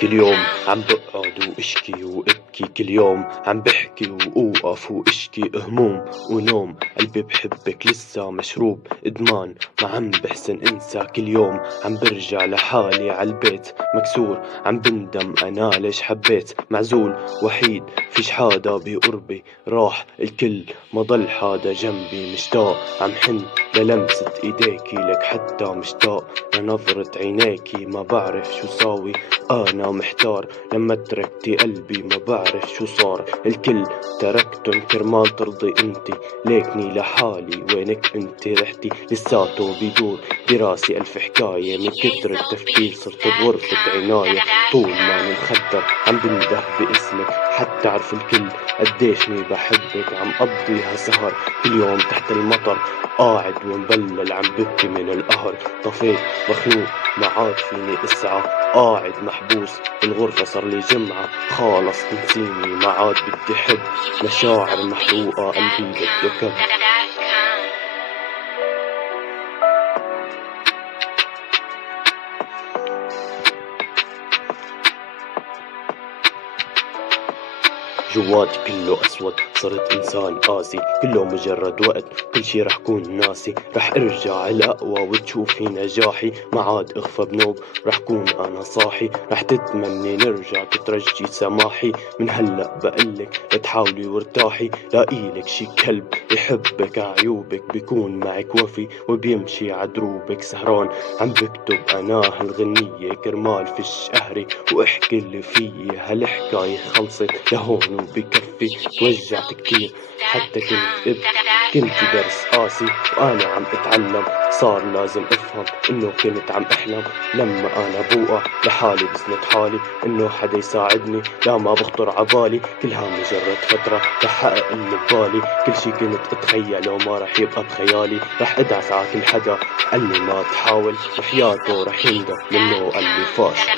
كل يوم عم بقعد واشكي وابكي، كل يوم عم بحكي وأوقف واشكي هموم ونوم. قلبي بحبك لسه مشروب إدمان، ما عم بحسن انسى. كل يوم عم برجع لحالي عالبيت مكسور، عم بندم أنا ليش حبيت. معزول وحيد فيش حدا بقربي، راح الكل ما ضل حدا جنبي. مشتاق عم حن للمسة ايديكي، لك حتى مشتاق لنظرة عينيكي. ما بعرف شو ساوي أنا محتار، لما تركتي قلبي ما بعرف شو صار. الكل تركتن كرمال ترضي انتي، ليكني لحالي وينك انتي رحتي. لساته بيدور براسي ألف حكاية، من كتر التفكير صرت بغرفة عناية. طول ما مخدر عم بنده باسمك، حتى عرف الكل قديشني بحبك. عم قضيها سهر كل يوم تحت المطر، قاعد ومبلل عم ببكي من القهر. طفيت مخنوق ما عاد فيني اسعى، قاعد محبوس بالغرفة صار لي جمعة. خالص تنسيني ما عاد بدي حب، مشاعر محروقة قلبي بده كب. جواتي كله أسود، صرت إنسان قاسي، كله مجرد وقت كل شي رح كون ناسي. رح ارجع الأقوى وتشوفي نجاحي، ما عاد اخفى بنوب رح كون أنا صاحي. رح تتمني نرجع تترجي سماحي، من هلأ بقلك لا تحاولي وارتاحي. لاقيلك شي كلب يحبك عيوبك، بيكون معك وفي وبيمشي عدروبك. سهران عم بكتب أنا هالغنية كرمال فيش قهري، واحكي اللي فيي هالحكاية خلصت لهون وبكفي. توجعت كتير حتى كنت درس قاسي، وانا عم اتعلم صار لازم افهم انه كنت عم احلم. لما انا بوقع لحالي بسند حالي، انه حدا يساعدني لا ما بخطر عبالي. كلها مجرد فترة رح احقق اللي ببالي، كل شي كنت اتخيله ما رح يبقى بخيالي. رح ادعس على كل حدا قال لي ما تحاول، وحياته رح يندم منه قال لي فاشل.